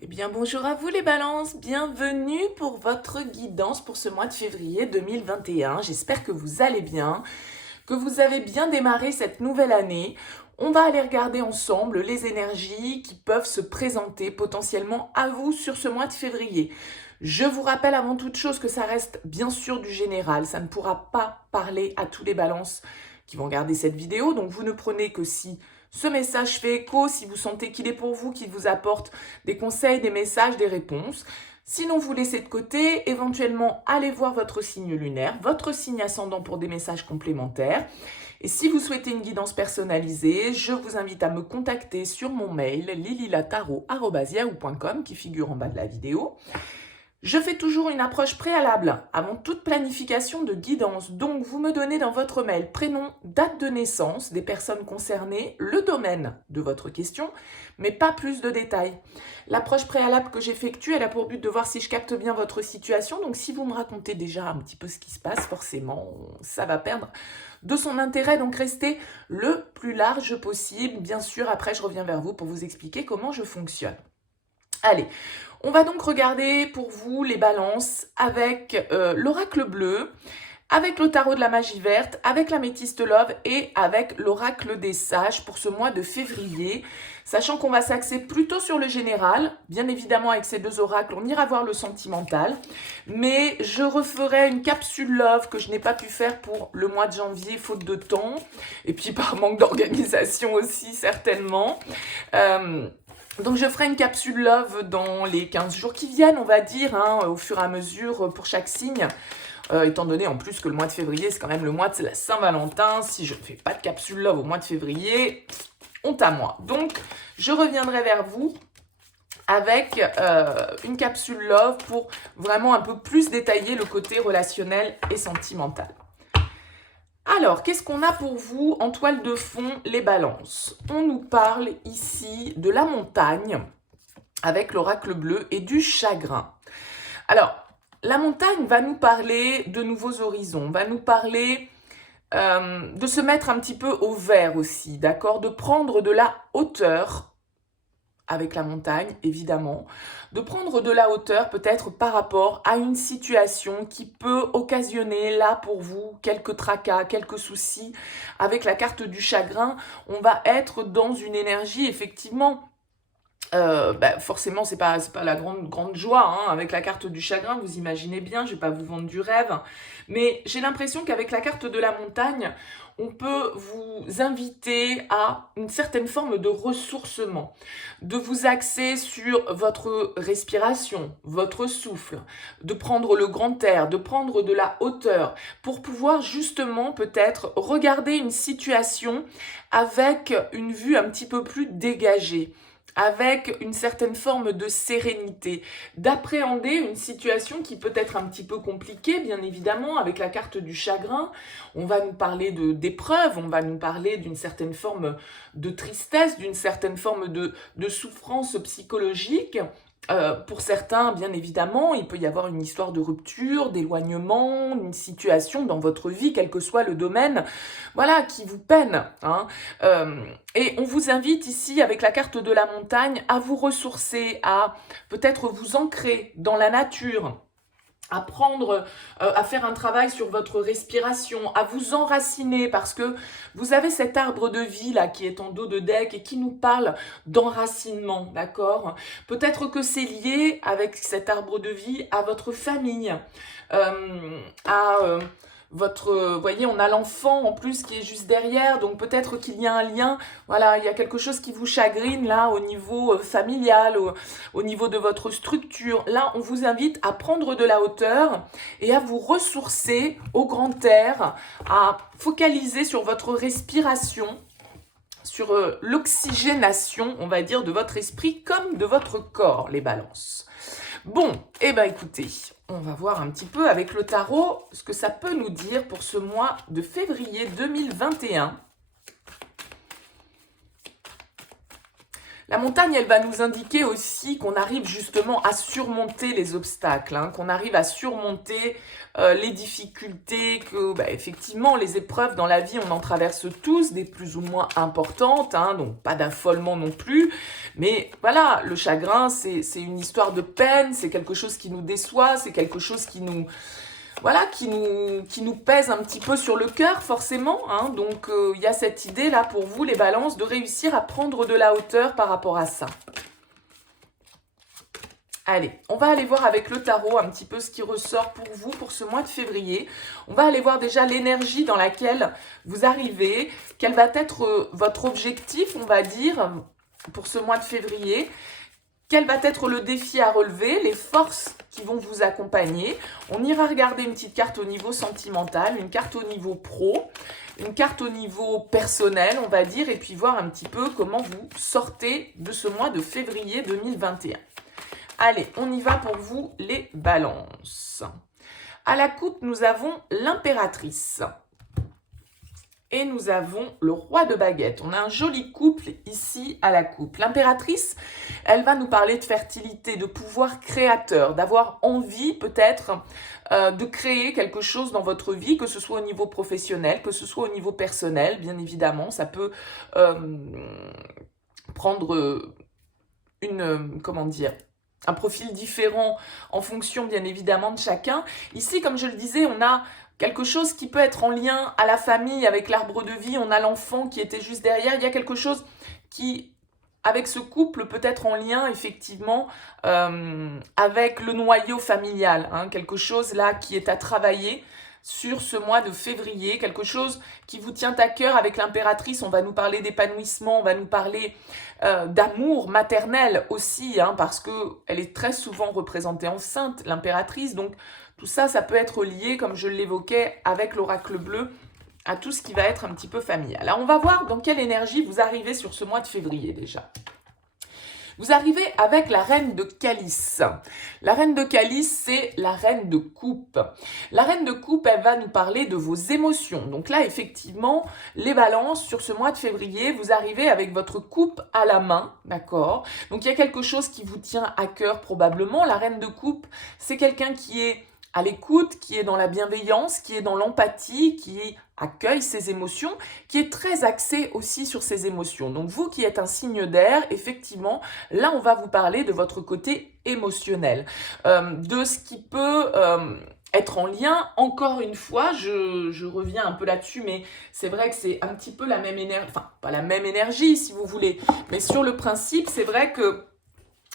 Eh bien, bonjour à vous les balances, bienvenue pour votre guidance pour ce mois de février 2021. J'espère que vous allez bien, que vous avez bien démarré cette nouvelle année. On va aller regarder ensemble les énergies qui peuvent se présenter potentiellement à vous sur ce mois de février. Je vous rappelle avant toute chose que ça reste bien sûr du général, ça ne pourra pas parler à tous les balances qui vont regarder cette vidéo, donc vous ne prenez que si ce message fait écho, si vous sentez qu'il est pour vous, qu'il vous apporte des conseils, des messages, des réponses. Sinon, vous laissez de côté, éventuellement, allez voir votre signe lunaire, votre signe ascendant pour des messages complémentaires. Et si vous souhaitez une guidance personnalisée, je vous invite à me contacter sur mon mail lililataro@yahoo.com qui figure en bas de la vidéo. Je fais toujours une approche préalable avant toute planification de guidance. Donc, vous me donnez dans votre mail prénom, date de naissance des personnes concernées, le domaine de votre question, mais pas plus de détails. L'approche préalable que j'effectue, elle a pour but de voir si je capte bien votre situation. Donc, si vous me racontez déjà un petit peu ce qui se passe, forcément, ça va perdre de son intérêt. Donc, restez le plus large possible. Bien sûr, après, je reviens vers vous pour vous expliquer comment je fonctionne. Allez, on va donc regarder pour vous les balances avec l'oracle bleu, avec le tarot de la magie verte, avec l'améthyste love et avec l'oracle des sages pour ce mois de février. Sachant qu'on va s'axer plutôt sur le général, bien évidemment avec ces deux oracles, on ira voir le sentimental. Mais je referai une capsule love que je n'ai pas pu faire pour le mois de janvier, faute de temps. Et puis par manque d'organisation aussi, certainement. Donc je ferai une capsule love dans les 15 jours qui viennent, on va dire, au fur et à mesure pour chaque signe. Étant donné en plus que le mois de février, c'est quand même le mois de la Saint-Valentin. Si je ne fais pas de capsule love au mois de février, honte à moi. Donc je reviendrai vers vous avec une capsule love pour vraiment un peu plus détailler le côté relationnel et sentimental. Alors, qu'est-ce qu'on a pour vous en toile de fond, les balances? On nous parle ici de la montagne avec l'oracle bleu et du chagrin. Alors, la montagne va nous parler de nouveaux horizons, va nous parler de se mettre un petit peu au vert aussi, d'accord? De prendre de la hauteur avec la montagne, évidemment, de prendre de la hauteur peut-être par rapport à une situation qui peut occasionner là pour vous quelques tracas, quelques soucis. Avec la carte du chagrin, on va être dans une énergie effectivement forcément, c'est pas la grande joie, hein. Avec la carte du chagrin, vous imaginez bien, je vais pas vous vendre du rêve, mais j'ai l'impression qu'avec la carte de la montagne, on peut vous inviter à une certaine forme de ressourcement, de vous axer sur votre respiration, votre souffle, de prendre le grand air, de prendre de la hauteur, pour pouvoir justement peut-être regarder une situation avec une vue un petit peu plus dégagée, avec une certaine forme de sérénité, d'appréhender une situation qui peut être un petit peu compliquée, bien évidemment, avec la carte du chagrin. On va nous parler d'épreuves, on va nous parler d'une certaine forme de tristesse, d'une certaine forme de souffrance psychologique. Pour certains, bien évidemment, il peut y avoir une histoire de rupture, d'éloignement, une situation dans votre vie, quel que soit le domaine, voilà, qui vous peine, hein. Et on vous invite ici, avec la carte de la montagne, à vous ressourcer, à peut-être vous ancrer dans la nature, à faire un travail sur votre respiration, à vous enraciner, parce que vous avez cet arbre de vie là qui est en dos de deck et qui nous parle d'enracinement, d'accord? Peut-être que c'est lié avec cet arbre de vie à votre famille, à vous voyez, on a l'enfant en plus qui est juste derrière, donc peut-être qu'il y a un lien, voilà, il y a quelque chose qui vous chagrine là au niveau familial, au niveau de votre structure. Là, on vous invite à prendre de la hauteur et à vous ressourcer au grand air, à focaliser sur votre respiration, sur l'oxygénation, on va dire, de votre esprit comme de votre corps, les balances. Bon, eh ben écoutez, on va voir un petit peu avec le tarot ce que ça peut nous dire pour ce mois de février 2021. La montagne, elle va nous indiquer aussi qu'on arrive justement à surmonter les obstacles, hein, qu'on arrive à surmonter les difficultés, que effectivement, les épreuves dans la vie, on en traverse tous, des plus ou moins importantes, hein, donc pas d'affolement non plus. Mais voilà, le chagrin, c'est une histoire de peine, c'est quelque chose qui nous déçoit, c'est quelque chose qui nous... Voilà, qui nous pèse un petit peu sur le cœur, forcément. Hein. Donc, il y a cette idée là pour vous, les balances, de réussir à prendre de la hauteur par rapport à ça. Allez, on va aller voir avec le tarot un petit peu ce qui ressort pour vous pour ce mois de février. On va aller voir déjà l'énergie dans laquelle vous arrivez, quel va être votre objectif, on va dire, pour ce mois de février. Quel va être le défi à relever, les forces qui vont vous accompagner. On ira regarder une petite carte au niveau sentimental, une carte au niveau pro, une carte au niveau personnel, on va dire, et puis voir un petit peu comment vous sortez de ce mois de février 2021. Allez, on y va pour vous les balances. À la coupe, nous avons l'impératrice. Et nous avons le roi de baguette. On a un joli couple ici à la coupe. L'impératrice, elle va nous parler de fertilité, de pouvoir créateur, d'avoir envie peut-être de créer quelque chose dans votre vie, que ce soit au niveau professionnel, que ce soit au niveau personnel, bien évidemment. Ça peut prendre comment dire, un profil différent en fonction, bien évidemment, de chacun. Ici, comme je le disais, on a quelque chose qui peut être en lien à la famille, avec l'arbre de vie. On a l'enfant qui était juste derrière. Il y a quelque chose qui, avec ce couple, peut être en lien, effectivement, avec le noyau familial. Hein, quelque chose là qui est à travailler sur ce mois de février, quelque chose qui vous tient à cœur. Avec l'impératrice, on va nous parler d'épanouissement, on va nous parler d'amour maternel aussi, hein, parce qu'elle est très souvent représentée enceinte, l'impératrice. Donc tout ça, ça peut être lié, comme je l'évoquais, avec l'oracle bleu, à tout ce qui va être un petit peu familial. Alors on va voir dans quelle énergie vous arrivez sur ce mois de février déjà. Vous arrivez avec la reine de calice. La reine de calice, c'est la reine de coupe. La reine de coupe, elle va nous parler de vos émotions. Donc là, effectivement, les balances, sur ce mois de février, vous arrivez avec votre coupe à la main, d'accord? Donc il y a quelque chose qui vous tient à cœur probablement. La reine de coupe, c'est quelqu'un qui est à l'écoute, qui est dans la bienveillance, qui est dans l'empathie, qui accueille ses émotions, qui est très axé aussi sur ses émotions. Donc vous qui êtes un signe d'air, effectivement, là on va vous parler de votre côté émotionnel, de ce qui peut être en lien, encore une fois, je reviens un peu là-dessus, mais c'est vrai que c'est un petit peu la même énergie, enfin pas la même énergie si vous voulez, mais sur le principe, c'est vrai que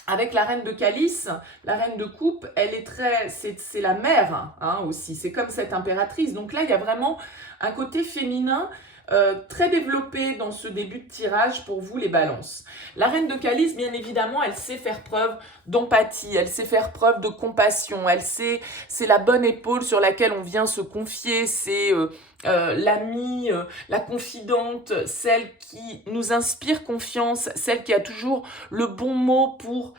avec la reine de calice, la reine de coupe, elle est c'est la mère hein, aussi, c'est comme cette impératrice. Donc là, il y a vraiment un côté féminin très développé dans ce début de tirage pour vous les balances. La reine de calice, bien évidemment, elle sait faire preuve d'empathie, elle sait faire preuve de compassion, c'est la bonne épaule sur laquelle on vient se confier, c'est l'amie, la confidente, celle qui nous inspire confiance, celle qui a toujours le bon mot pour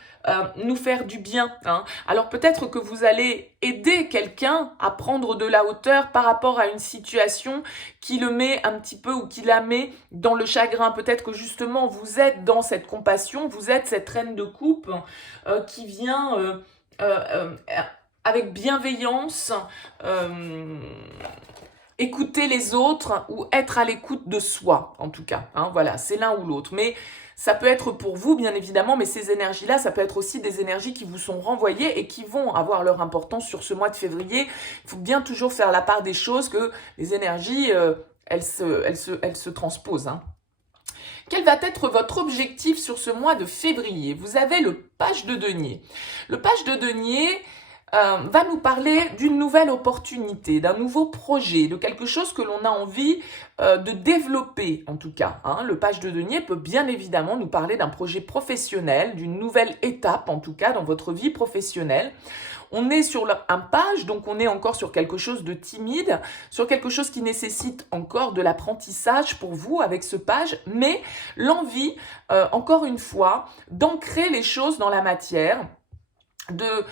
nous faire du bien. Hein. Alors peut-être que vous allez aider quelqu'un à prendre de la hauteur par rapport à une situation qui le met un petit peu ou qui la met dans le chagrin. Peut-être que justement vous êtes dans cette compassion, vous êtes cette reine de coupe qui vient avec bienveillance écouter les autres ou être à l'écoute de soi, en tout cas. Hein, voilà, c'est l'un ou l'autre. Mais ça peut être pour vous, bien évidemment, mais ces énergies-là, ça peut être aussi des énergies qui vous sont renvoyées et qui vont avoir leur importance sur ce mois de février. Il faut bien toujours faire la part des choses, que les énergies, elles se transposent. Hein. Quel va être votre objectif sur ce mois de février? Vous avez le page de denier. Le page de denier va nous parler d'une nouvelle opportunité, d'un nouveau projet, de quelque chose que l'on a envie de développer en tout cas. Hein. Le page de denier peut bien évidemment nous parler d'un projet professionnel, d'une nouvelle étape en tout cas dans votre vie professionnelle. On est sur un page, donc on est encore sur quelque chose de timide, sur quelque chose qui nécessite encore de l'apprentissage pour vous avec ce page, mais l'envie, encore une fois, d'ancrer les choses dans la matière, de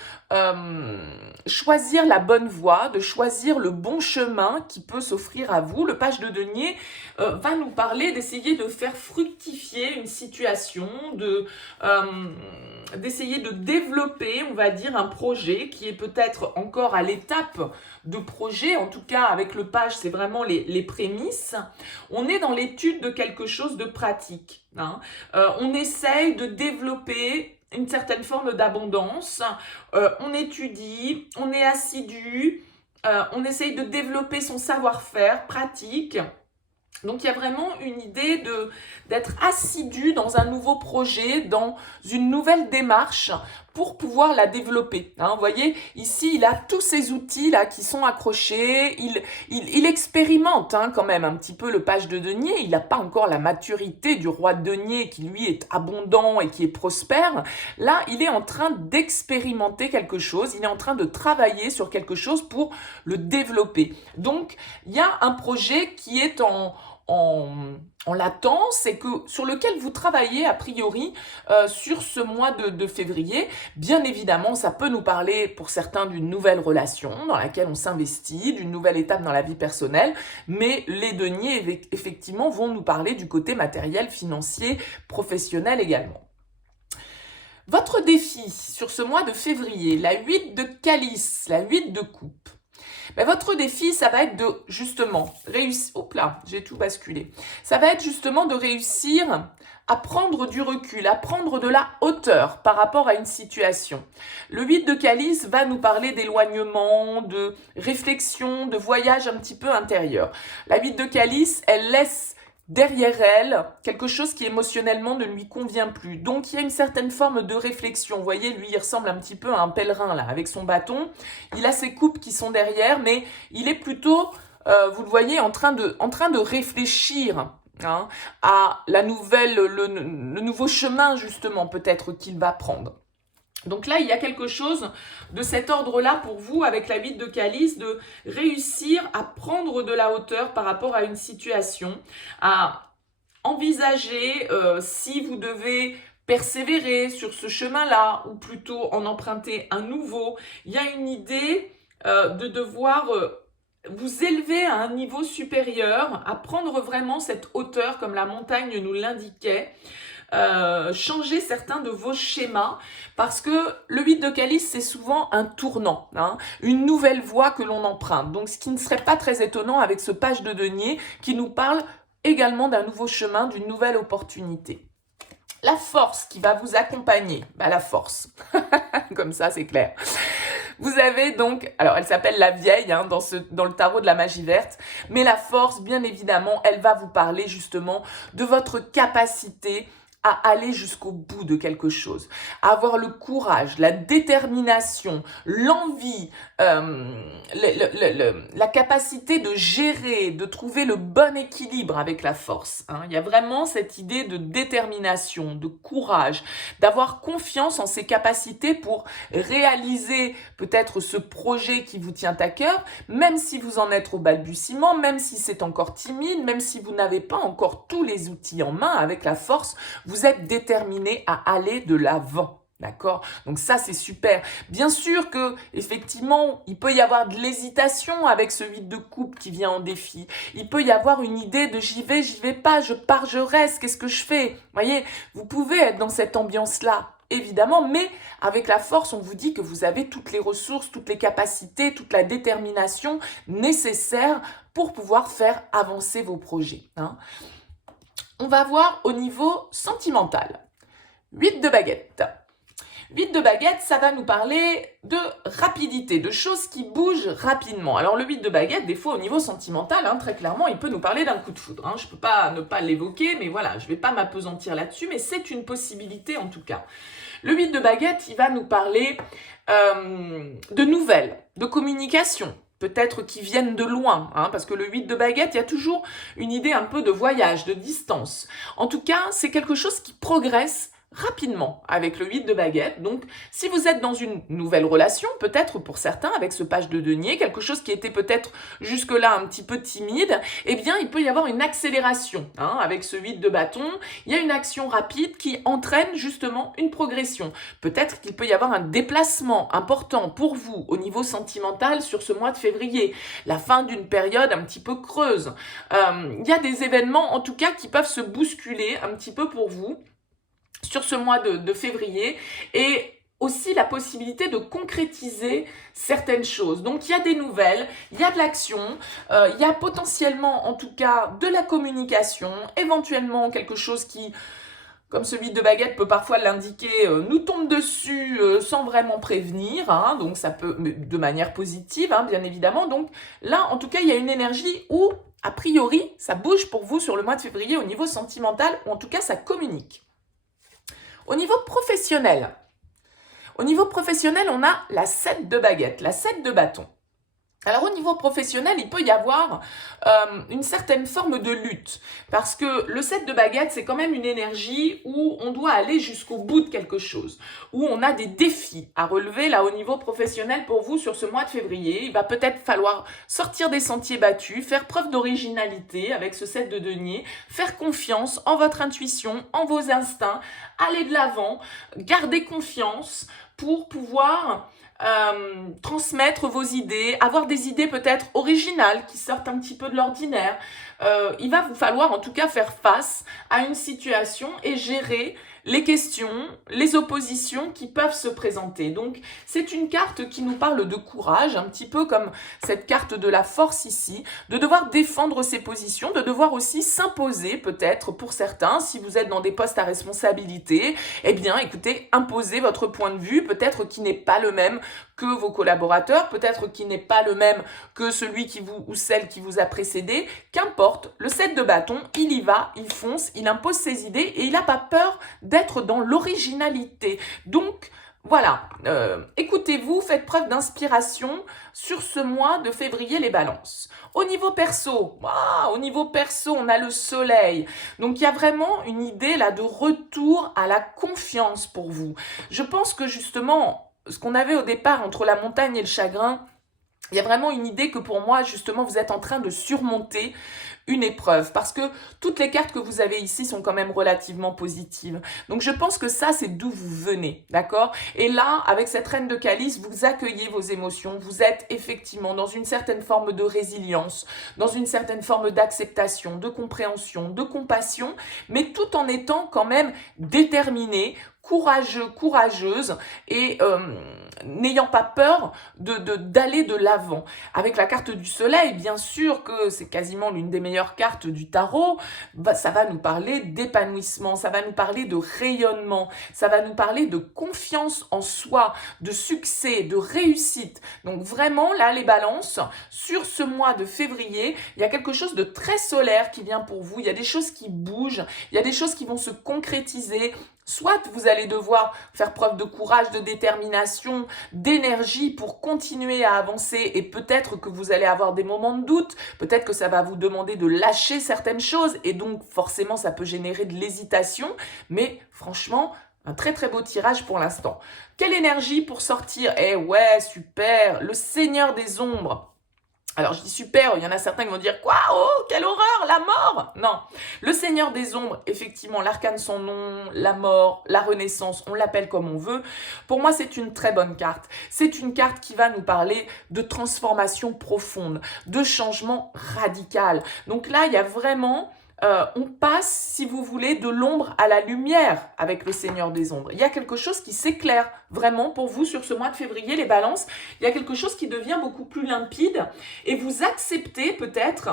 choisir la bonne voie, de choisir le bon chemin qui peut s'offrir à vous. Le page de denier va nous parler d'essayer de faire fructifier une situation, d'essayer de développer, on va dire, un projet qui est peut-être encore à l'étape de projet. En tout cas, avec le page, c'est vraiment les prémices. On est dans l'étude de quelque chose de pratique, hein. On essaye de développer une certaine forme d'abondance, on étudie, on est assidu, on essaye de développer son savoir-faire pratique. Donc il y a vraiment une idée d'être assidu dans un nouveau projet, dans une nouvelle démarche pour pouvoir la développer. Hein, vous voyez, ici, il a tous ces outils-là qui sont accrochés. Il expérimente quand même un petit peu le page de denier. Il n'a pas encore la maturité du roi de denier qui, lui, est abondant et qui est prospère. Là, il est en train d'expérimenter quelque chose. Il est en train de travailler sur quelque chose pour le développer. Donc, il y a un projet qui est en latence et sur lequel vous travaillez a priori sur ce mois de février. Bien évidemment, ça peut nous parler pour certains d'une nouvelle relation dans laquelle on s'investit, d'une nouvelle étape dans la vie personnelle, mais les deniers effectivement vont nous parler du côté matériel, financier, professionnel également. Votre défi sur ce mois de février, la 8 de calice, la 8 de coupe. Ben, votre défi, ça va être de justement réussir. Hop là, j'ai tout basculé. Ça va être justement de réussir à prendre du recul, à prendre de la hauteur par rapport à une situation. Le 8 de calice va nous parler d'éloignement, de réflexion, de voyage un petit peu intérieur. La 8 de calice, elle laisse derrière elle quelque chose qui émotionnellement ne lui convient plus. Donc il y a une certaine forme de réflexion. Vous voyez, lui, il ressemble un petit peu à un pèlerin là, avec son bâton. Il a ses coupes qui sont derrière, mais il est plutôt, vous le voyez, en train de réfléchir à la nouvelle, le nouveau chemin justement peut-être qu'il va prendre. Donc là, il y a quelque chose de cet ordre-là pour vous, avec la 8 de calice, de réussir à prendre de la hauteur par rapport à une situation, à envisager si vous devez persévérer sur ce chemin-là ou plutôt en emprunter un nouveau. Il y a une idée de devoir vous élever à un niveau supérieur, à prendre vraiment cette hauteur comme la montagne nous l'indiquait. Changer certains de vos schémas parce que le 8 de calice c'est souvent un tournant, une nouvelle voie que l'on emprunte, donc ce qui ne serait pas très étonnant avec ce page de denier qui nous parle également d'un nouveau chemin, d'une nouvelle opportunité. La force qui va vous accompagner, la force, comme ça c'est clair. Vous avez donc, alors elle s'appelle la vieille dans le tarot de la magie verte, mais la force, bien évidemment, elle va vous parler justement de votre capacité à aller jusqu'au bout de quelque chose, à avoir le courage, la détermination, l'envie, la capacité de gérer, de trouver le bon équilibre avec la force. Il y a vraiment cette idée de détermination, de courage, d'avoir confiance en ses capacités pour réaliser peut-être ce projet qui vous tient à cœur, même si vous en êtes au balbutiement, même si c'est encore timide, même si vous n'avez pas encore tous les outils en main. Avec la force, vous êtes déterminé à aller de l'avant. D'accord? Donc ça, c'est super. Bien sûr que, effectivement, il peut y avoir de l'hésitation avec ce 8 de coupe qui vient en défi. Il peut y avoir une idée de j'y vais pas, je pars, je reste, qu'est-ce que je fais? Voyez, vous pouvez être dans cette ambiance-là, évidemment, mais avec la force, on vous dit que vous avez toutes les ressources, toutes les capacités, toute la détermination nécessaire pour pouvoir faire avancer vos projets. On va voir au niveau sentimental. 8 de baguette. 8 de baguette, ça va nous parler de rapidité, de choses qui bougent rapidement. Alors le 8 de baguette, des fois au niveau sentimental, très clairement, il peut nous parler d'un coup de foudre. Je ne peux pas ne pas l'évoquer, mais voilà, je ne vais pas m'appesantir là-dessus, mais c'est une possibilité en tout cas. Le 8 de baguette, il va nous parler de nouvelles, de communication, peut-être qui viennent de loin, parce que le 8 de baguette, il y a toujours une idée un peu de voyage, de distance. En tout cas, c'est quelque chose qui progresse rapidement avec le 8 de baguette. Donc, si vous êtes dans une nouvelle relation, peut-être pour certains, avec ce page de denier, quelque chose qui était peut-être jusque-là un petit peu timide, eh bien, il peut y avoir une accélération. Avec ce 8 de bâton, il y a une action rapide qui entraîne justement une progression. Peut-être qu'il peut y avoir un déplacement important pour vous au niveau sentimental sur ce mois de février, la fin d'une période un petit peu creuse. Il y a des événements, en tout cas, qui peuvent se bousculer un petit peu pour vous sur ce mois de février, et aussi la possibilité de concrétiser certaines choses. Donc, il y a des nouvelles, il y a de l'action, il y a potentiellement, en tout cas, de la communication, éventuellement quelque chose qui, comme celui de baguette peut parfois l'indiquer, nous tombe dessus sans vraiment prévenir, donc ça peut, de manière positive, bien évidemment. Donc là, en tout cas, il y a une énergie où, a priori, ça bouge pour vous sur le mois de février au niveau sentimental, ou en tout cas, ça communique. Au niveau professionnel, on a la 7 de baguette, la 7 de bâton. Alors au niveau professionnel, il peut y avoir une certaine forme de lutte, parce que le 7 de baguette, c'est quand même une énergie où on doit aller jusqu'au bout de quelque chose, où on a des défis à relever là au niveau professionnel pour vous sur ce mois de février. Il va peut-être falloir sortir des sentiers battus, faire preuve d'originalité avec ce 7 de denier, faire confiance en votre intuition, en vos instincts, aller de l'avant, garder confiance pour pouvoir transmettre vos idées, avoir des idées peut-être originales qui sortent un petit peu de l'ordinaire. Il va vous falloir en tout cas faire face à une situation et gérer les questions, les oppositions qui peuvent se présenter. Donc, c'est une carte qui nous parle de courage, un petit peu comme cette carte de la force ici, de devoir défendre ses positions, de devoir aussi s'imposer peut-être pour certains, si vous êtes dans des postes à responsabilité, eh bien, écoutez, imposez votre point de vue, peut-être qui n'est pas le même que vos collaborateurs, peut-être qui n'est pas le même que celui qui vous ou celle qui vous a précédé, qu'importe, le 7 de bâton, il y va, il fonce, il impose ses idées et il n'a pas peur d'être dans l'originalité. Donc, voilà, écoutez-vous, faites preuve d'inspiration sur ce mois de février, les balances. Au niveau perso, on a le soleil. Donc, il y a vraiment une idée là de retour à la confiance pour vous. Je pense que justement, ce qu'on avait au départ entre la montagne et le chagrin, il y a vraiment une idée que pour moi, justement, vous êtes en train de surmonter une épreuve, parce que toutes les cartes que vous avez ici sont quand même relativement positives. Donc je pense que ça, c'est d'où vous venez, d'accord? Et là, avec cette reine de calice, vous accueillez vos émotions, vous êtes effectivement dans une certaine forme de résilience, dans une certaine forme d'acceptation, de compréhension, de compassion, mais tout en étant quand même déterminé, courageux, courageuse, et n'ayant pas peur d'aller de l'avant. Avec la carte du soleil, bien sûr que c'est quasiment l'une des meilleures cartes du tarot, ça va nous parler d'épanouissement, ça va nous parler de rayonnement, ça va nous parler de confiance en soi, de succès, de réussite. Donc vraiment, là, les balances, sur ce mois de février, il y a quelque chose de très solaire qui vient pour vous, il y a des choses qui bougent, il y a des choses qui vont se concrétiser. Soit vous allez devoir faire preuve de courage, de détermination, d'énergie pour continuer à avancer, et peut-être que vous allez avoir des moments de doute, peut-être que ça va vous demander de lâcher certaines choses et donc forcément ça peut générer de l'hésitation, mais franchement, un très très beau tirage pour l'instant. Quelle énergie pour sortir? Eh ouais, super, le Seigneur des Ombres. Alors, je dis super, il y en a certains qui vont dire « Quoi? Oh, quelle horreur, la mort !» Non, le Seigneur des Ombres, effectivement, l'arcane sans nom, la mort, la renaissance, on l'appelle comme on veut. Pour moi, c'est une très bonne carte. C'est une carte qui va nous parler de transformation profonde, de changement radical. Donc là, il y a vraiment... on passe, si vous voulez, de l'ombre à la lumière avec le Seigneur des Ombres. Il y a quelque chose qui s'éclaire vraiment pour vous sur ce mois de février, les balances. Il y a quelque chose qui devient beaucoup plus limpide et vous acceptez peut-être,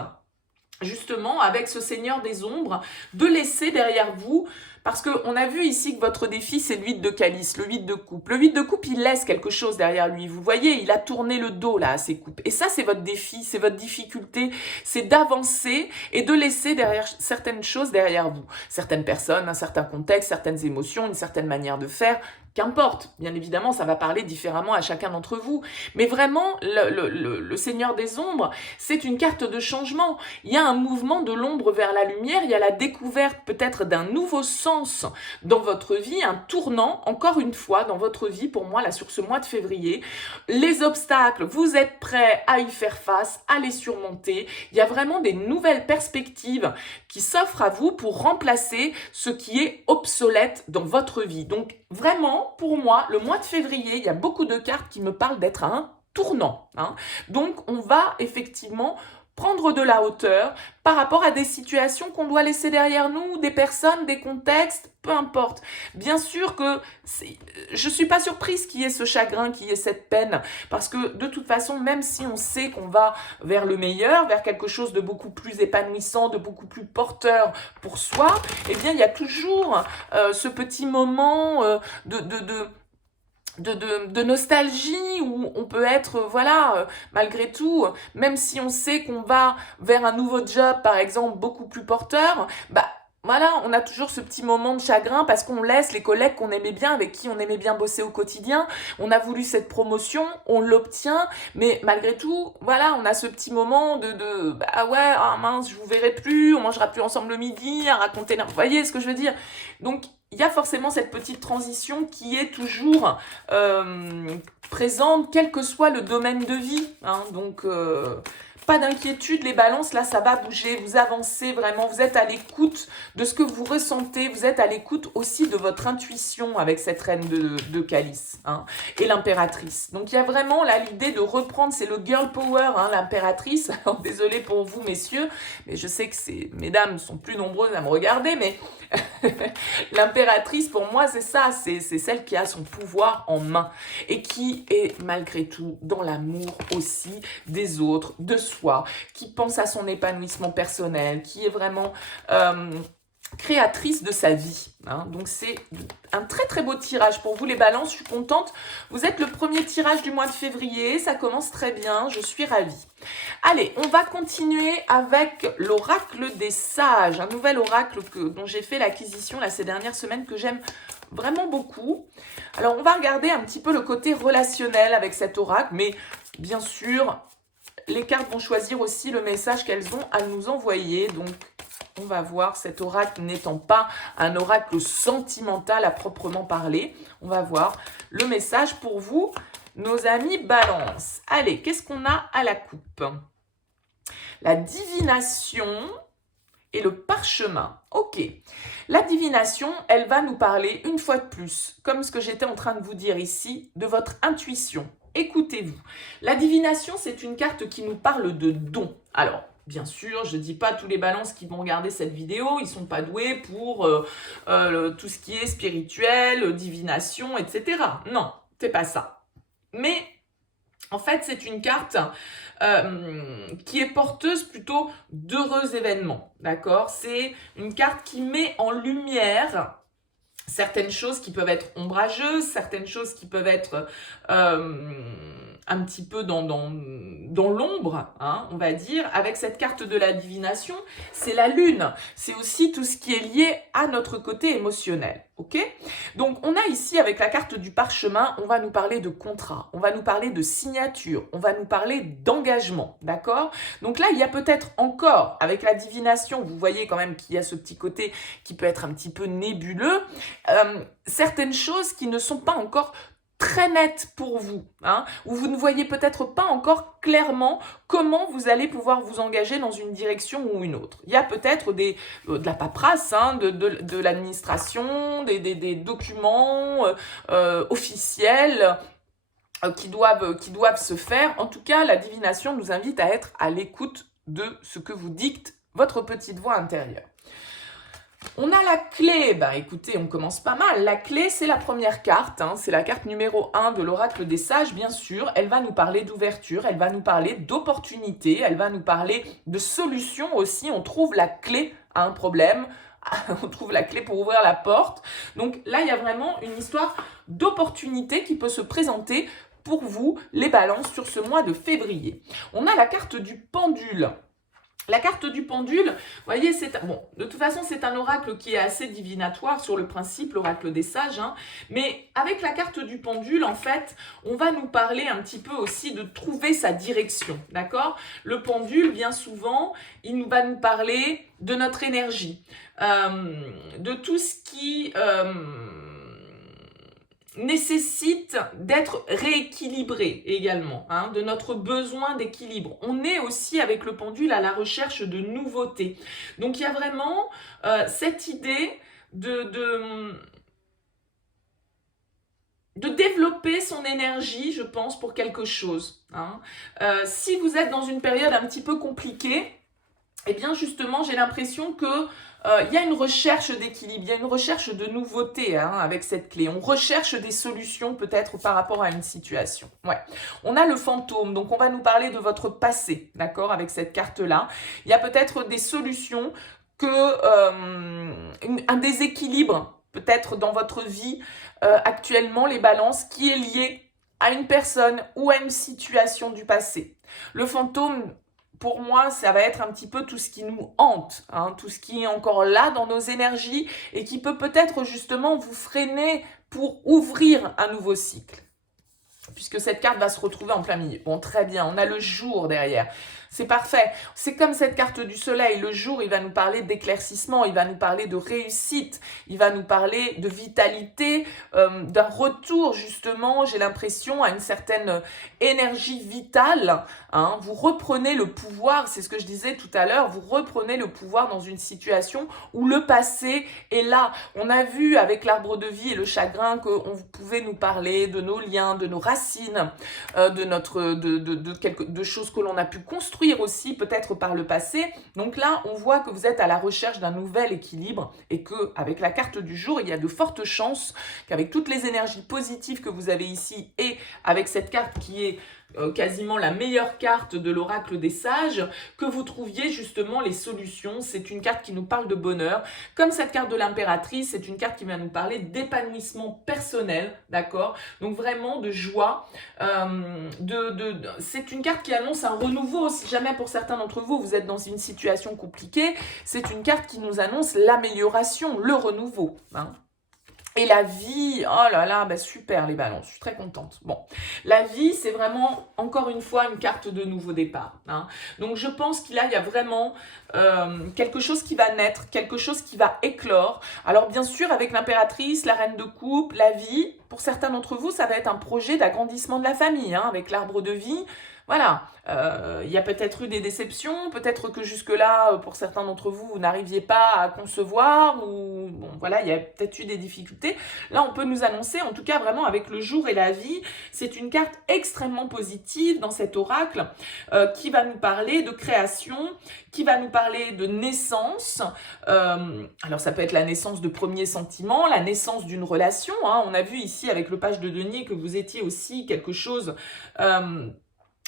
justement, avec ce Seigneur des Ombres, de laisser derrière vous. Parce qu'on a vu ici que votre défi, c'est le 8 de calice, le 8 de coupe. Le 8 de coupe, il laisse quelque chose derrière lui. Vous voyez, il a tourné le dos là à ses coupes. Et ça, c'est votre défi, c'est votre difficulté. C'est d'avancer et de laisser derrière certaines choses derrière vous. Certaines personnes, un certain contexte, certaines émotions, une certaine manière de faire. Qu'importe, bien évidemment, ça va parler différemment à chacun d'entre vous. Mais vraiment, le Seigneur des Ombres, c'est une carte de changement. Il y a un mouvement de l'ombre vers la lumière, il y a la découverte peut-être d'un nouveau sens sens dans votre vie, un tournant, encore une fois, dans votre vie, pour moi, là, sur ce mois de février. Les obstacles, vous êtes prêts à y faire face, à les surmonter. Il y a vraiment des nouvelles perspectives qui s'offrent à vous pour remplacer ce qui est obsolète dans votre vie. Donc, vraiment, pour moi, le mois de février, il y a beaucoup de cartes qui me parlent d'être à un tournant. Donc, on va effectivement prendre de la hauteur par rapport à des situations qu'on doit laisser derrière nous, des personnes, des contextes, peu importe. Bien sûr que je ne suis pas surprise qu'il y ait ce chagrin, qu'il y ait cette peine, parce que de toute façon, même si on sait qu'on va vers le meilleur, vers quelque chose de beaucoup plus épanouissant, de beaucoup plus porteur pour soi, eh bien, il y a toujours ce petit moment de nostalgie où on peut être, voilà, malgré tout, même si on sait qu'on va vers un nouveau job, par exemple, beaucoup plus porteur, voilà, on a toujours ce petit moment de chagrin parce qu'on laisse les collègues qu'on aimait bien, avec qui on aimait bien bosser au quotidien. On a voulu cette promotion, on l'obtient, mais malgré tout, voilà, on a ce petit moment ouais, ah mince, je vous verrai plus, on mangera plus ensemble le midi, à raconter, vous voyez ce que je veux dire? Donc, il y a forcément cette petite transition qui est toujours présente, quel que soit le domaine de vie. Donc, pas d'inquiétude, les balances, là, ça va bouger, vous avancez vraiment, vous êtes à l'écoute de ce que vous ressentez, vous êtes à l'écoute aussi de votre intuition avec cette reine de calice et l'impératrice. Donc, il y a vraiment là l'idée de reprendre, c'est le girl power, l'impératrice. Alors, désolée pour vous, messieurs, mais je sais que ces mesdames sont plus nombreuses à me regarder, mais l'impératrice, pour moi, c'est ça, c'est celle qui a son pouvoir en main et qui est malgré tout dans l'amour aussi des autres, de soi, qui pense à son épanouissement personnel, qui est vraiment créatrice de sa vie. Donc c'est un très très beau tirage pour vous les balances, je suis contente. Vous êtes le premier tirage du mois de février, ça commence très bien, je suis ravie. Allez, on va continuer avec l'oracle des sages, un nouvel oracle dont j'ai fait l'acquisition ces dernières semaines, que j'aime vraiment beaucoup. Alors on va regarder un petit peu le côté relationnel avec cet oracle, mais bien sûr, les cartes vont choisir aussi le message qu'elles ont à nous envoyer. Donc, on va voir, cet oracle n'étant pas un oracle sentimental à proprement parler. On va voir le message pour vous, nos amis Balance. Allez, qu'est-ce qu'on a à la coupe? La divination et le parchemin. Ok. La divination, elle va nous parler, une fois de plus, comme ce que j'étais en train de vous dire ici, de votre intuition. Écoutez-vous. La divination, c'est une carte qui nous parle de dons. Alors, bien sûr, je ne dis pas tous les balances qui vont regarder cette vidéo, ils ne sont pas doués pour tout ce qui est spirituel, divination, etc. Non, c'est pas ça. Mais, en fait, c'est une carte qui est porteuse plutôt d'heureux événements, d'accord? C'est une carte qui met en lumière certaines choses qui peuvent être ombrageuses, certaines choses qui peuvent être un petit peu dans l'ombre, on va dire. Avec cette carte de la divination, c'est la lune. C'est aussi tout ce qui est lié à notre côté émotionnel. Ok? Donc, on a ici, avec la carte du parchemin, on va nous parler de contrat, on va nous parler de signature, on va nous parler d'engagement, d'accord? Donc là, il y a peut-être encore, avec la divination, vous voyez quand même qu'il y a ce petit côté qui peut être un petit peu nébuleux, certaines choses qui ne sont pas encore très nettes pour vous, où vous ne voyez peut-être pas encore clairement comment vous allez pouvoir vous engager dans une direction ou une autre. Il y a peut-être de la paperasse, de l'administration, des documents officiels qui doivent se faire. En tout cas, la divination nous invite à être à l'écoute de ce que vous dicte votre petite voix intérieure. On a la clé, écoutez, on commence pas mal. La clé, c'est la première carte, c'est la carte numéro 1 de l'oracle des sages, bien sûr. Elle va nous parler d'ouverture, elle va nous parler d'opportunité, elle va nous parler de solution aussi. On trouve la clé à un problème, on trouve la clé pour ouvrir la porte. Donc là, il y a vraiment une histoire d'opportunité qui peut se présenter pour vous, les balances, sur ce mois de février. On a la carte du pendule. La carte du pendule, vous voyez, bon, de toute façon, c'est un oracle qui est assez divinatoire sur le principe, l'oracle des sages, hein, mais avec la carte du pendule, en fait, on va nous parler un petit peu aussi de trouver sa direction, d'accord? Le pendule, bien souvent, va nous parler de notre énergie, de tout ce qui nécessite d'être rééquilibré également, hein, de notre besoin d'équilibre. On est aussi avec le pendule à la recherche de nouveautés. Donc il y a vraiment cette idée de développer son énergie, je pense, pour quelque chose, hein. Si vous êtes dans une période un petit peu compliquée, eh bien justement, j'ai l'impression que il y a une recherche d'équilibre, il y a une recherche de nouveauté, hein, avec cette clé. On recherche des solutions peut-être par rapport à une situation. Ouais. On a le fantôme, donc on va nous parler de votre passé, d'accord, avec cette carte-là. Il y a peut-être des solutions un déséquilibre peut-être dans votre vie actuellement, les balances, qui est lié à une personne ou à une situation du passé. Le fantôme, pour moi, ça va être un petit peu tout ce qui nous hante, hein, tout ce qui est encore là dans nos énergies et qui peut peut-être justement vous freiner pour ouvrir un nouveau cycle. Puisque cette carte va se retrouver en plein milieu. Bon, très bien, on a le jour derrière. C'est parfait. C'est comme cette carte du soleil. Le jour, il va nous parler d'éclaircissement, il va nous parler de réussite, il va nous parler de vitalité, d'un retour justement, j'ai l'impression, à une certaine énergie vitale, hein. Vous reprenez le pouvoir, c'est ce que je disais tout à l'heure, vous reprenez le pouvoir dans une situation où le passé est là. On a vu avec l'arbre de vie et le chagrin qu'on pouvait nous parler de nos liens, de nos racines, de choses que l'on a pu construire aussi peut-être par le passé. Donc là, on voit que vous êtes à la recherche d'un nouvel équilibre et que avec la carte du jour, il y a de fortes chances qu'avec toutes les énergies positives que vous avez ici et avec cette carte qui est quasiment la meilleure carte de l'oracle des sages, que vous trouviez justement les solutions. C'est une carte qui nous parle de bonheur. Comme cette carte de l'impératrice, c'est une carte qui va nous parler d'épanouissement personnel, d'accord? Donc vraiment de joie. C'est une carte qui annonce un renouveau. Si jamais pour certains d'entre vous, vous êtes dans une situation compliquée, c'est une carte qui nous annonce l'amélioration, le renouveau, hein. Et la vie, oh là là, bah super les balances, je suis très contente. Bon, la vie, c'est vraiment, encore une fois, une carte de nouveau départ, hein. Donc je pense qu'il y a vraiment quelque chose qui va naître, quelque chose qui va éclore. Alors bien sûr, avec l'impératrice, la reine de coupe, la vie, pour certains d'entre vous, ça va être un projet d'agrandissement de la famille, hein, avec l'arbre de vie. Voilà, il y a peut-être eu des déceptions, peut-être que jusque-là, pour certains d'entre vous, vous n'arriviez pas à concevoir, ou bon, voilà, il y a peut-être eu des difficultés. Là, on peut nous annoncer, en tout cas vraiment avec le jour et la vie, c'est une carte extrêmement positive dans cet oracle qui va nous parler de création, qui va nous parler de naissance. Alors ça peut être la naissance de premiers sentiments, la naissance d'une relation, hein. On a vu ici avec le page de denier que vous étiez aussi quelque chose...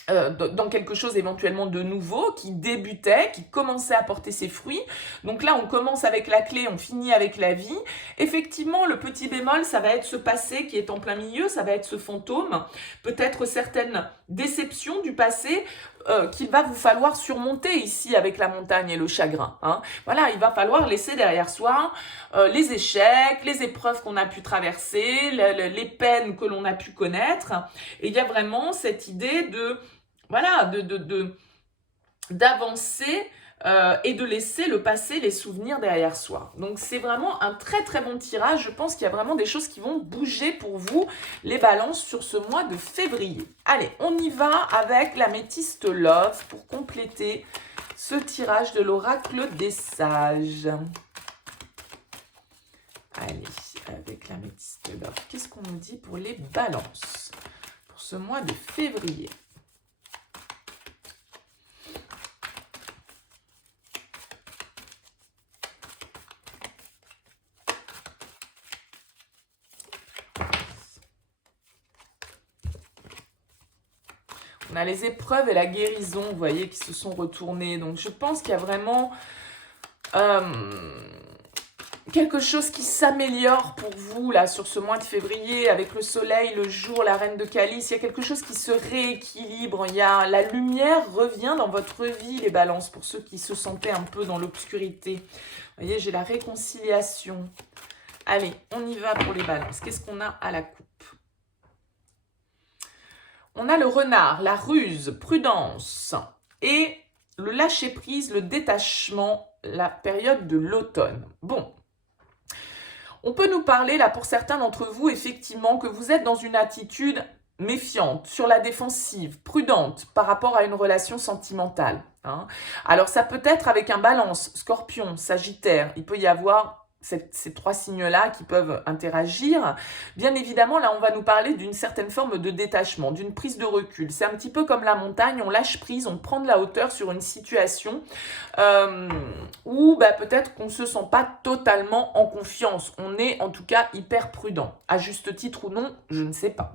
dans quelque chose éventuellement de nouveau, qui débutait, qui commençait à porter ses fruits. Donc là, on commence avec la clé, on finit avec la vie. Effectivement, le petit bémol, ça va être ce passé qui est en plein milieu, ça va être ce fantôme, peut-être certaines déceptions du passé qu'il va vous falloir surmonter ici avec la montagne et le chagrin, hein. Voilà, il va falloir laisser derrière soi les échecs, les épreuves qu'on a pu traverser, les peines que l'on a pu connaître. Et il y a vraiment cette idée de... Voilà, d'avancer et de laisser le passé, les souvenirs derrière soi. Donc c'est vraiment un très très bon tirage. Je pense qu'il y a vraiment des choses qui vont bouger pour vous, les balances, sur ce mois de février. Allez, on y va avec l'améthyste Love pour compléter ce tirage de l'oracle des sages. Allez, avec l'améthyste Love, qu'est-ce qu'on nous dit pour les balances pour ce mois de février? On a les épreuves et la guérison, vous voyez, qui se sont retournées. Donc, je pense qu'il y a vraiment quelque chose qui s'améliore pour vous là sur ce mois de février avec le soleil, le jour, la reine de calice. Il y a quelque chose qui se rééquilibre. Il y a la lumière revient dans votre vie, les balances, pour ceux qui se sentaient un peu dans l'obscurité. Vous voyez, j'ai la réconciliation. Allez, on y va pour les balances. Qu'est-ce qu'on a à la coupe? On a le renard, la ruse, prudence et le lâcher-prise, le détachement, la période de l'automne. Bon. On peut nous parler, là, pour certains d'entre vous, effectivement, que vous êtes dans une attitude méfiante, sur la défensive, prudente par rapport à une relation sentimentale. Hein. Alors, ça peut être avec un balance, scorpion, sagittaire. Il peut y avoir ces trois signes-là qui peuvent interagir. Bien évidemment, là, on va nous parler d'une certaine forme de détachement, d'une prise de recul. C'est un petit peu comme la montagne, on lâche prise, on prend de la hauteur sur une situation où peut-être qu'on ne se sent pas totalement en confiance. On est en tout cas hyper prudent. À juste titre ou non, je ne sais pas.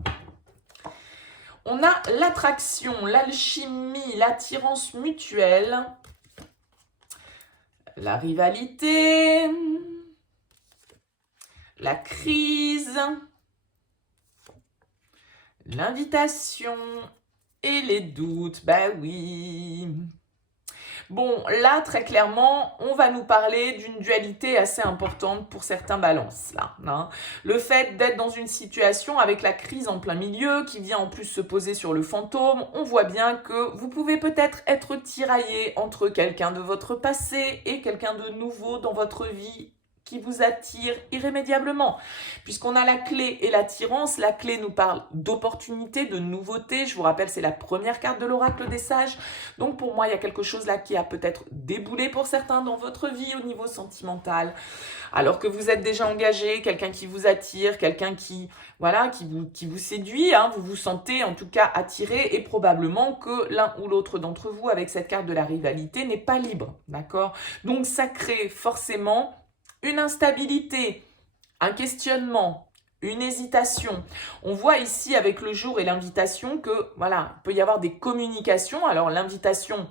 On a l'attraction, l'alchimie, l'attirance mutuelle, la rivalité, la crise, l'invitation et les doutes. Ben oui. Bon, là, très clairement, on va nous parler d'une dualité assez importante pour certains balances, là. Hein. Le fait d'être dans une situation avec la crise en plein milieu, qui vient en plus se poser sur le fantôme, on voit bien que vous pouvez peut-être être tiraillé entre quelqu'un de votre passé et quelqu'un de nouveau dans votre vie qui vous attire irrémédiablement. Puisqu'on a la clé et l'attirance, la clé nous parle d'opportunité, de nouveauté. Je vous rappelle, c'est la première carte de l'oracle des sages. Donc pour moi, il y a quelque chose là qui a peut-être déboulé pour certains dans votre vie au niveau sentimental. Alors que vous êtes déjà engagé, quelqu'un qui vous attire, quelqu'un qui vous séduit, hein, vous vous sentez en tout cas attiré et probablement que l'un ou l'autre d'entre vous, avec cette carte de la rivalité, n'est pas libre. D'accord ? Donc ça crée forcément une instabilité, un questionnement, une hésitation. On voit ici avec le jour et l'invitation que, voilà, il peut y avoir des communications. Alors l'invitation,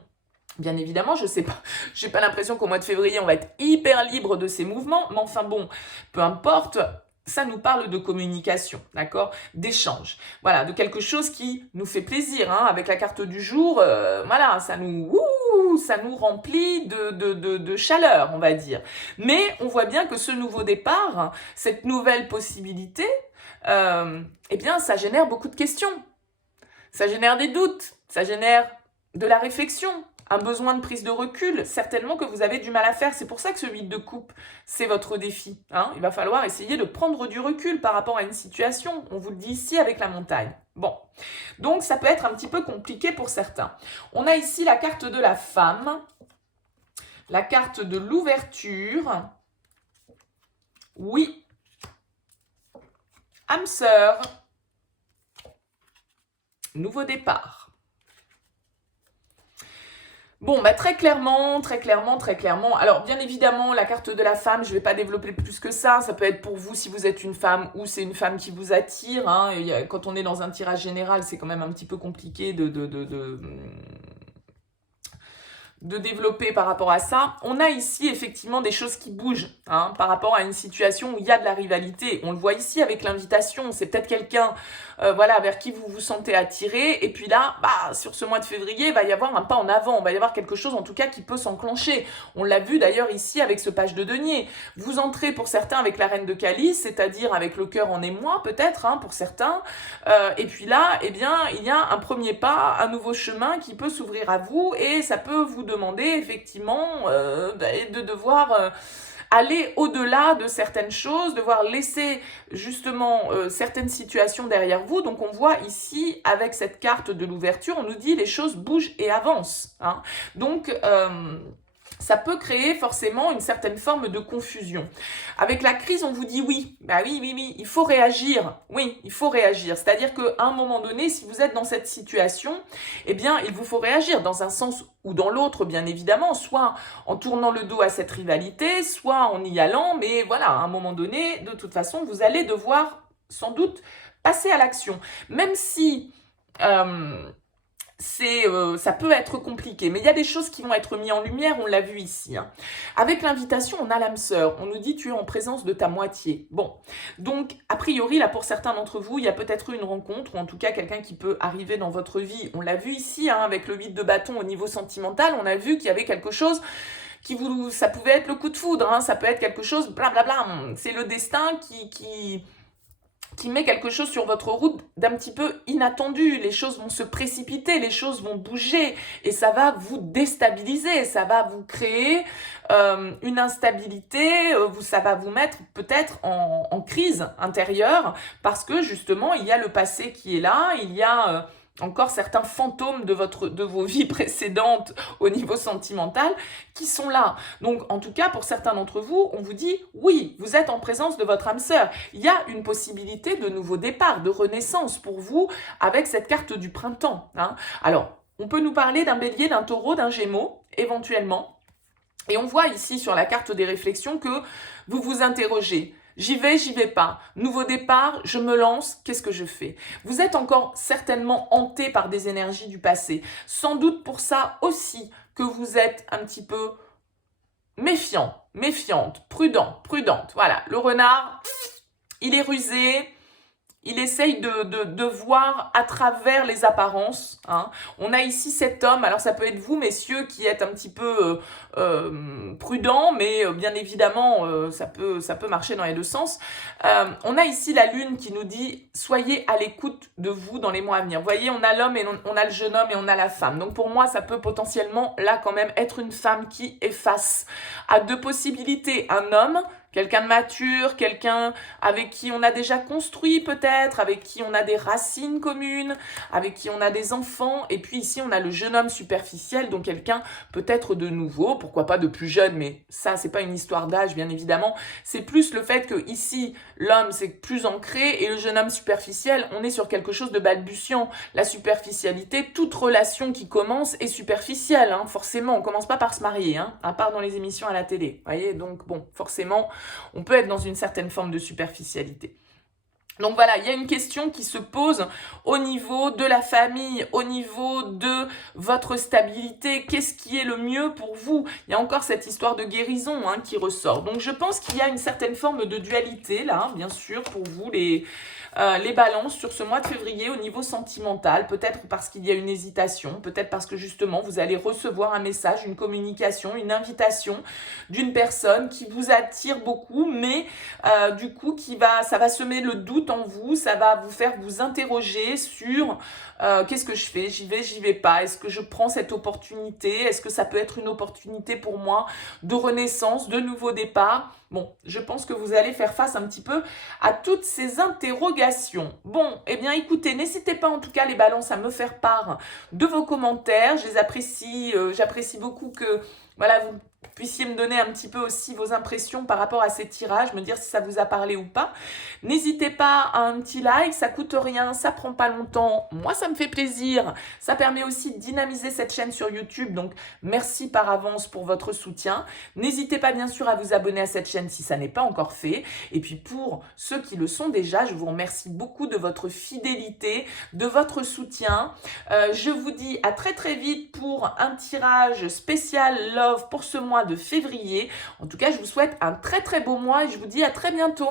bien évidemment, je sais pas, j'ai pas l'impression qu'au mois de février, on va être hyper libre de ces mouvements, mais enfin bon, peu importe, ça nous parle de communication, d'accord, d'échange, voilà, de quelque chose qui nous fait plaisir, hein, avec la carte du jour, voilà, ça nous remplit de chaleur, on va dire. Mais on voit bien que ce nouveau départ, cette nouvelle possibilité, eh bien, ça génère beaucoup de questions. Ça génère des doutes, ça génère de la réflexion, un besoin de prise de recul, certainement que vous avez du mal à faire. C'est pour ça que ce 8 de coupe, c'est votre défi. Hein. Il va falloir essayer de prendre du recul par rapport à une situation. On vous le dit ici avec la montagne. Bon, donc ça peut être un petit peu compliqué pour certains. On a ici la carte de la femme, la carte de l'ouverture. Oui. Âme sœur. Nouveau départ. Bon, très clairement, alors bien évidemment, la carte de la femme, je ne vais pas développer plus que ça peut être pour vous si vous êtes une femme ou c'est une femme qui vous attire, hein. Quand on est dans un tirage général, c'est quand même un petit peu compliqué de développer par rapport à ça. On a ici effectivement des choses qui bougent, hein, par rapport à une situation où il y a de la rivalité. On le voit ici avec l'invitation, c'est peut-être quelqu'un vers qui vous vous sentez attiré, et puis là, sur ce mois de février, il va y avoir un pas en avant, il va y avoir quelque chose en tout cas qui peut s'enclencher. On l'a vu d'ailleurs ici avec ce page de denier. Vous entrez pour certains avec la reine de calice, c'est-à-dire avec le cœur en émoi peut-être, hein, pour certains, et puis là, eh bien, il y a un premier pas, un nouveau chemin qui peut s'ouvrir à vous, et ça peut vous demander effectivement de devoir aller au-delà de certaines choses, devoir laisser justement certaines situations derrière vous. Donc on voit ici avec cette carte de l'ouverture, on nous dit les choses bougent et avancent. Hein. Donc ça peut créer forcément une certaine forme de confusion. Avec la crise, on vous dit oui. Oui, il faut réagir. Oui, il faut réagir. C'est-à-dire qu'à un moment donné, si vous êtes dans cette situation, eh bien, il vous faut réagir dans un sens ou dans l'autre, bien évidemment, soit en tournant le dos à cette rivalité, soit en y allant, mais voilà, à un moment donné, de toute façon, vous allez devoir sans doute passer à l'action. Même si ça peut être compliqué, mais il y a des choses qui vont être mises en lumière, on l'a vu ici. Hein. Avec l'invitation, on a l'âme sœur. On nous dit tu es en présence de ta moitié. Bon, donc a priori, là pour certains d'entre vous, il y a peut-être eu une rencontre, ou en tout cas quelqu'un qui peut arriver dans votre vie. On l'a vu ici, hein, avec le 8 de bâton au niveau sentimental, on a vu qu'il y avait quelque chose ça pouvait être le coup de foudre, hein, ça peut être quelque chose, blablabla. C'est le destin qui met quelque chose sur votre route d'un petit peu inattendu. Les choses vont se précipiter, les choses vont bouger et ça va vous déstabiliser, ça va vous créer une instabilité, ça va vous mettre peut-être en crise intérieure parce que justement, il y a le passé qui est là, il y a encore certains fantômes de vos vies précédentes au niveau sentimental qui sont là. Donc, en tout cas, pour certains d'entre vous, on vous dit, oui, vous êtes en présence de votre âme sœur. Il y a une possibilité de nouveau départ, de renaissance pour vous avec cette carte du printemps. Hein. Alors, on peut nous parler d'un bélier, d'un taureau, d'un gémeaux, éventuellement. Et on voit ici sur la carte des réflexions que vous vous interrogez. J'y vais pas. Nouveau départ, je me lance, qu'est-ce que je fais? Vous êtes encore certainement hanté par des énergies du passé. Sans doute pour ça aussi que vous êtes un petit peu méfiant, méfiante, prudente. Voilà, le renard, il est rusé. Il essaye de voir à travers les apparences. Hein. On a ici cet homme, alors ça peut être vous, messieurs, qui êtes un petit peu prudent, mais bien évidemment, ça peut marcher dans les deux sens. On a ici la lune qui nous dit « Soyez à l'écoute de vous dans les mois à venir ». Vous voyez, on a l'homme et on a le jeune homme et on a la femme. Donc pour moi, ça peut potentiellement, là quand même, être une femme qui est face à deux possibilités. Un homme, quelqu'un de mature, quelqu'un avec qui on a déjà construit peut-être, avec qui on a des racines communes, avec qui on a des enfants. Et puis ici, on a le jeune homme superficiel, donc quelqu'un peut-être de nouveau, pourquoi pas de plus jeune, mais ça, c'est pas une histoire d'âge, bien évidemment. C'est plus le fait que ici, l'homme, c'est plus ancré, et le jeune homme superficiel, on est sur quelque chose de balbutiant. La superficialité, toute relation qui commence est superficielle, hein, forcément. On commence pas par se marier, hein, à part dans les émissions à la télé. Vous voyez, donc bon, forcément, on peut être dans une certaine forme de superficialité. Donc voilà, il y a une question qui se pose au niveau de la famille, au niveau de votre stabilité. Qu'est-ce qui est le mieux pour vous? Il y a encore cette histoire de guérison hein, qui ressort. Donc je pense qu'il y a une certaine forme de dualité là, bien sûr, pour vous les balances sur ce mois de février au niveau sentimental. Peut-être parce qu'il y a une hésitation, peut-être parce que justement vous allez recevoir un message, une communication, une invitation d'une personne qui vous attire beaucoup, mais du coup ça va semer le doute en vous, ça va vous faire vous interroger sur qu'est-ce que je fais, j'y vais pas, est-ce que je prends cette opportunité, est-ce que ça peut être une opportunité pour moi de renaissance, de nouveau départ. Bon, je pense que vous allez faire face un petit peu à toutes ces interrogations. Bon, eh bien écoutez, n'hésitez pas en tout cas les balances à me faire part de vos commentaires, je les apprécie, j'apprécie beaucoup que voilà, vous puissiez me donner un petit peu aussi vos impressions par rapport à ces tirages, me dire si ça vous a parlé ou pas. N'hésitez pas à un petit like, ça coûte rien, ça prend pas longtemps, moi ça me fait plaisir, ça permet aussi de dynamiser cette chaîne sur YouTube, donc merci par avance pour votre soutien. N'hésitez pas bien sûr à vous abonner à cette chaîne si ça n'est pas encore fait, et puis pour ceux qui le sont déjà, je vous remercie beaucoup de votre fidélité, de votre soutien. Je vous dis à très très vite pour un tirage spécial Love pour ce mois de février. En tout cas, je vous souhaite un très très beau mois et je vous dis à très bientôt.